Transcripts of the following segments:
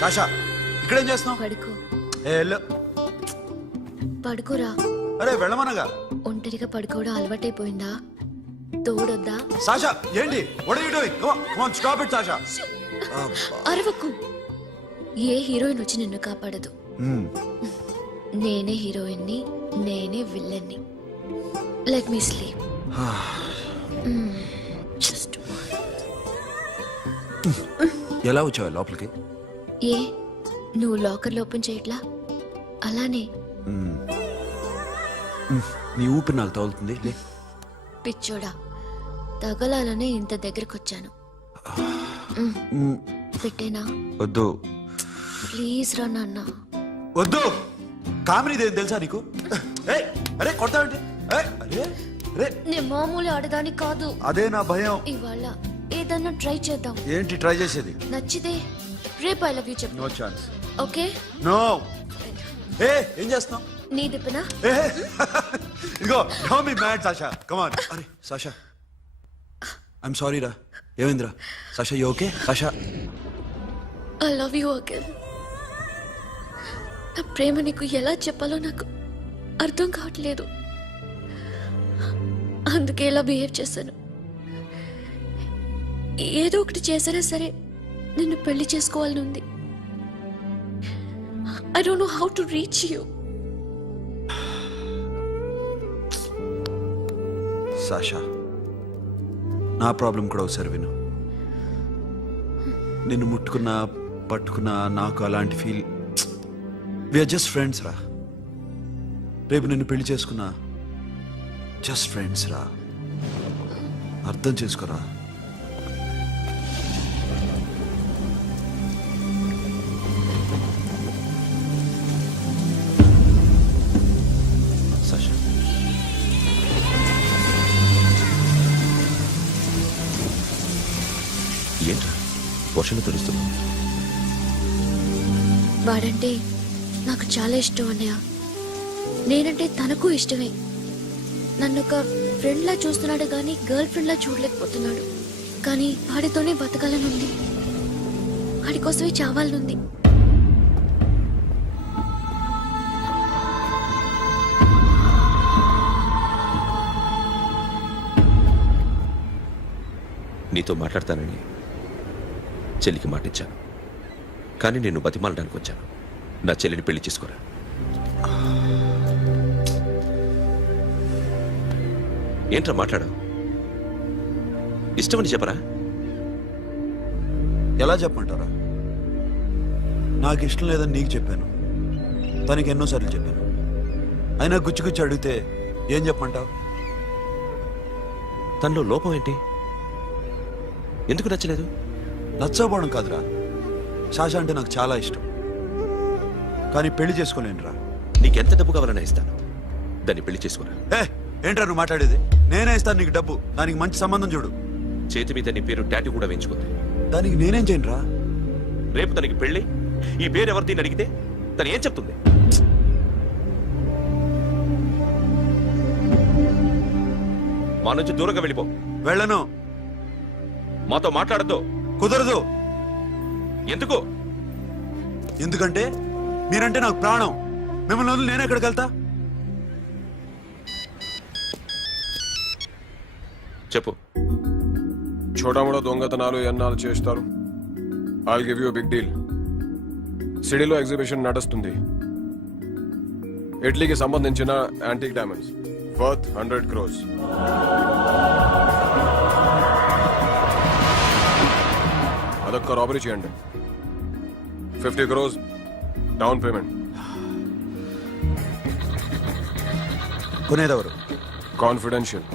Sasha ఇక్కడేం చేస్తున్నావు? పడుకో. పడుకోరా. అరే వెళ్ళమనగా. ఒంటరిగా పడుకోవడం అలవాటైపోయిందా? తోడొద్దా? సాషా ఏంటి? What are you doing? Come on stop it Sasha. అరవకు. ఏ హీరోయిన్ వచ్చి నిన్ను కాపాడదు. నేనే హీరోయిన్ని, నేనే విల్లన్ని. Let me sleep. జస్ట్ ఎలా వచ్చావు లోపలికి? ఏ నువ్వు లాకర్లో ఓపెన్ చేయట్లా? అలానే. నీ ఊపిరి నాకు తగులుతుంది. పిచ్చోడా, తగలాలనే ఇంత దగ్గరకొచ్చాను. పెట్టేనా? వద్దు ప్లీజ్ రా నాన్న. వద్దు. కామెడీ తెలుసా నీకు? అరే కొడతావంటే? నే మామూలు ఆడదాని కాదు. అదే నా భయం. ఇవాళ ఏదన్నా ట్రై చేద్దాం. ఏంటి ట్రై చేసేది? నచ్చితే రేపు ఐ లవ్ యూ చెప్పు. No chance. ఓకే? నో. ఏం చేస్తున్నావు? నీ దిప్పనా? ఇదిగో don't be mad Sasha. Come on. అరే సాషా ఐమ్ సారీ రా. ఏమైందిరా? Sasha you okay? Sasha I love you again. నా ప్రేమ నీకు ఎలా చెప్పాలో నాకు అర్థం కావట్లేదు. అందుకే ఇలా బిహేవ్ చేశాను. ఏదో ఒకటి చేసినా సరే నిన్ను పెళ్లి చేసుకోవాలని ఉంది. I don't know how to reach you. Sasha నా ప్రాబ్లం కూడా ఒకసారి విను. నిన్ను ముట్టుకున్నా పట్టుకున్నా నాకు అలాంటి ఫీల్. వీఆర్ జస్ట్ ఫ్రెండ్స్ రా. రేపు నిన్ను పెళ్లి చేసుకున్నా జస్ట్ ఫ్రెండ్స్ రా. అర్థం చేసుకోరా. సాషా ఏంట్రా వర్షంలో తెలుస్తున్నా? వాడంటే నాకు చాలా ఇష్టం అన్నయ్య. నేనంటే తనకు ఇష్టమే. నన్ను ఒక ఫ్రెండ్ లా చూస్తున్నాడు కానీ గర్ల్ ఫ్రెండ్ లా చూడలేకపోతున్నాడు. కానీ వాడితోనే బతకాలనుంది. వాడి కోసమే చావాలనుంది. నీతో మాట్లాడతానని చెల్లికి మాటిచ్చాను, కానీ నేను బతిమాలడానికి వచ్చాను. నా చెల్లిని పెళ్లి చేసుకోరా. ఏంట్రా మాట్లాడావు? ఇష్టమని చెప్పరా? ఎలా చెప్పమంటారా? నాకు ఇష్టం లేదని నీకు చెప్పాను, తనకి ఎన్నోసార్లు చెప్పాను. అయినా గుచ్చి అడిగితే ఏం చెప్పమంటావు? తనలో లోపం ఏంటి? ఎందుకు నచ్చలేదు? నచ్చకపోవడం కాదురా. సాషా అంటే నాకు చాలా ఇష్టం, కానీ పెళ్లి చేసుకోలేనురా. నీకెంత డబ్బు కావాలన్నా ఇస్తాను, దాన్ని పెళ్లి చేసుకోరా. ఏంట్రా నువ్వు మాట్లాడేది? నేనే ఇస్తాను నీకు డబ్బు. దానికి మంచి సంబంధం చూడు. చేతి మీద నీ పేరు టాటూ కూడా వేయించుకుంది. దానికి నేనేం చేయనురా? రేపు తనకి పెళ్లి ఈ పేరు ఎవరిని అడిగితే తను ఏం చెప్తుంది? మా నుంచి దూరంగా వెళ్ళిపో. వెళ్ళను. మాతో మాట్లాడద్దు. కుదరదు. ఎందుకు? ఎందుకంటే మీరంటే నాకు ప్రాణం. మిమ్మల్ని వదిలి నేను ఎక్కడికి వెళ్తా? చెప్పు. చోటామోటా దొంగతనాలు ఎన్నాళ్ళు చేస్తారు? I'll give you big deal. సిటీలో ఎగ్జిబిషన్ నడుస్తుంది. ఇటలీకి సంబంధించిన యాంటిక్ డైమండ్స్ వర్త్ 100 crores. అదొక్క రాబరీ చేయండి. 50 crores డౌన్ పేమెంట్. కొనేదెవరు? కాన్ఫిడెన్షియల్.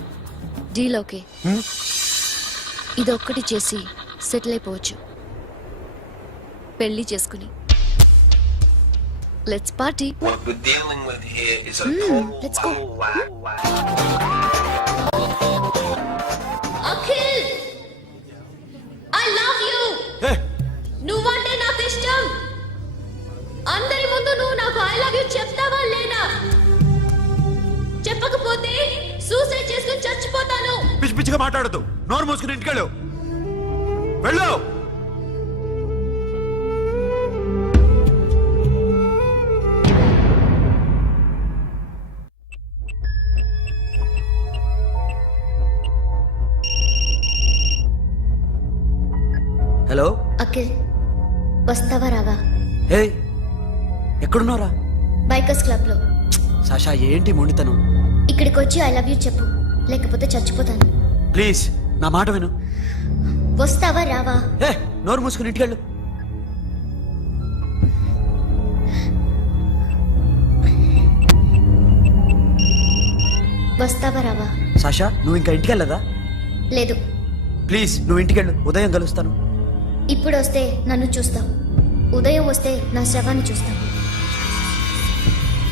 Deal okay. ఇదొక్కటి చేసి సెటిల్ అయిపోవచ్చు. పెళ్లి చేసుకుని let's party. What we're dealing with here is a total let's go. Akhil, I love you. నువ్వంటే నాకు ఇష్టం. అందరి ముందు నువ్వు నాకు ఐ లవ్ యు చెప్తావా లేదా? చెప్పకపోతే సూసైడ్ చేసుకుని చచ్చిపోతాను. పిచ్చి పిచ్చిగా మాట్లాడద్దు. నోరు మూసుకుని ఇంటికెళ్ళు. వెళ్ళు. హలో అఖిల్ వస్తావా రావా? హే ఎక్కడున్నారా? బైకర్స్ క్లబ్ లో. సాషా ఏంటి మొండితనం? ఇక్కడికి వచ్చి ఐ లవ్ యూ చెప్పు, లేకపోతే చచ్చిపోతాను. ప్లీజ్ నా మాట విను. వస్తావా రావా? హే నోరు మూసుకుని ఇంటికెళ్ళు. వస్తావా రావా? సాషా నువ్వు ఇంకా ఇంటికెళ్ళదా? లేదు. ప్లీజ్ నువ్వు ఇంటికెళ్ళు, ఉదయం కలుస్తాను. ఇప్పుడు వస్తే నన్ను చూస్తావు, ఉదయం వస్తే నా శవాన్ని చూస్తావు.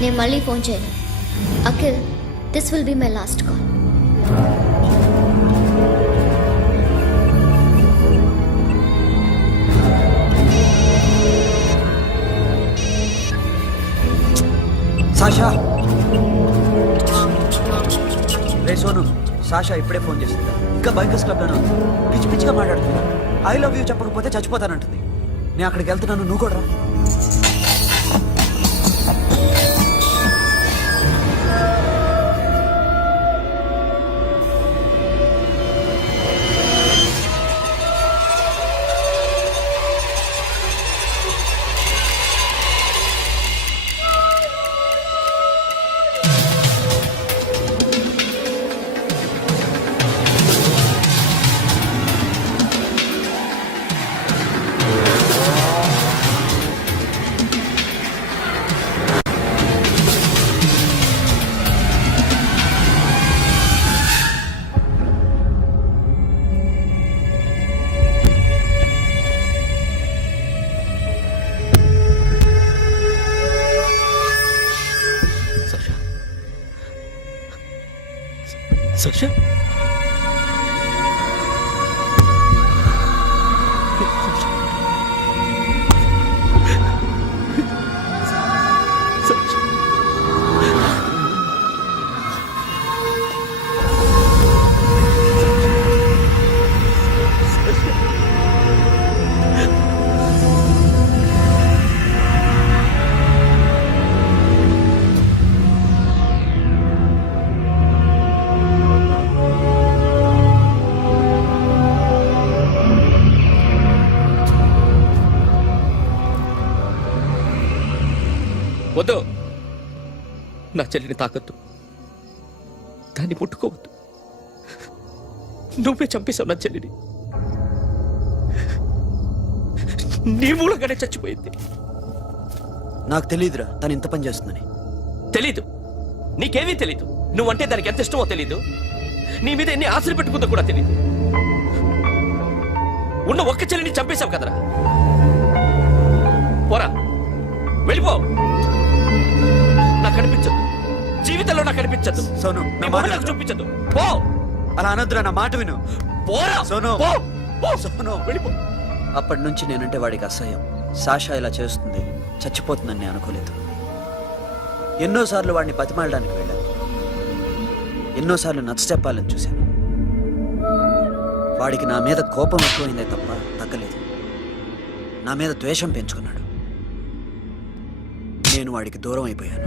నేను మళ్ళీ ఫోన్ చేయను. Akhil, this will be my last call. Sasha ray Sonu, Sasha ఇప్పుడే ఫోన్ చేసింది. ఇంకా బైకర్స్ క్లబ్ లోనే ఉంది. పిచ్చి పిచ్చిగా మాట్లాడుతుంది. ఐ లవ్ యూ చెప్పకపోతే చచ్చిపోతానంటుంది. నేను అక్కడికి వెళ్తున్నాను, నువ్వు కూడా రా. Sasha? వద్దు, నా చెల్లిని తాకద్దు, దాన్ని ముట్టుకోవద్దు. నువ్వే చంపేశావు నా చెల్లిని. నీ మూలంగానే చచ్చిపోయింది. నాకు తెలియదురా తను ఇంత పని చేస్తుందని. తెలీదు, నీకేమీ తెలీదు. నువ్వంటే దానికి ఎంత ఇష్టమో తెలీదు. నీ మీద ఎన్ని ఆశలు పెట్టుకుందో కూడా తెలీదు. ఉన్న ఒక్క చెల్లిని చంపేశావు కదరా. పోరా, వెళ్ళిపో. నాకు కనిపించదు, జీవితంలో నాకు కనిపించదు. సోను నీ మొహం నాకు చూపించదు. పో. అలా అనొద్దురా, నా మాట విను. పోరా సోను. పో. పో. సోను వెళ్ళిపో. అప్పటి నుంచి నేనంటే వాడికి అసహ్యం. సాషా ఇలా చేస్తుంది, చచ్చిపోతుందని నేను అనుకోలేదు. ఎన్నోసార్లు వాడిని బతిమాలడానికి వెళ్ళాను, ఎన్నోసార్లు నచ్చ చెప్పాలని చూశాను. వాడికి నా మీద కోపం ఎక్కువైందే తప్ప తగ్గలేదు. నా మీద ద్వేషం పెంచుకున్నాడు. నేను వాడికి దూరం అయిపోయాను.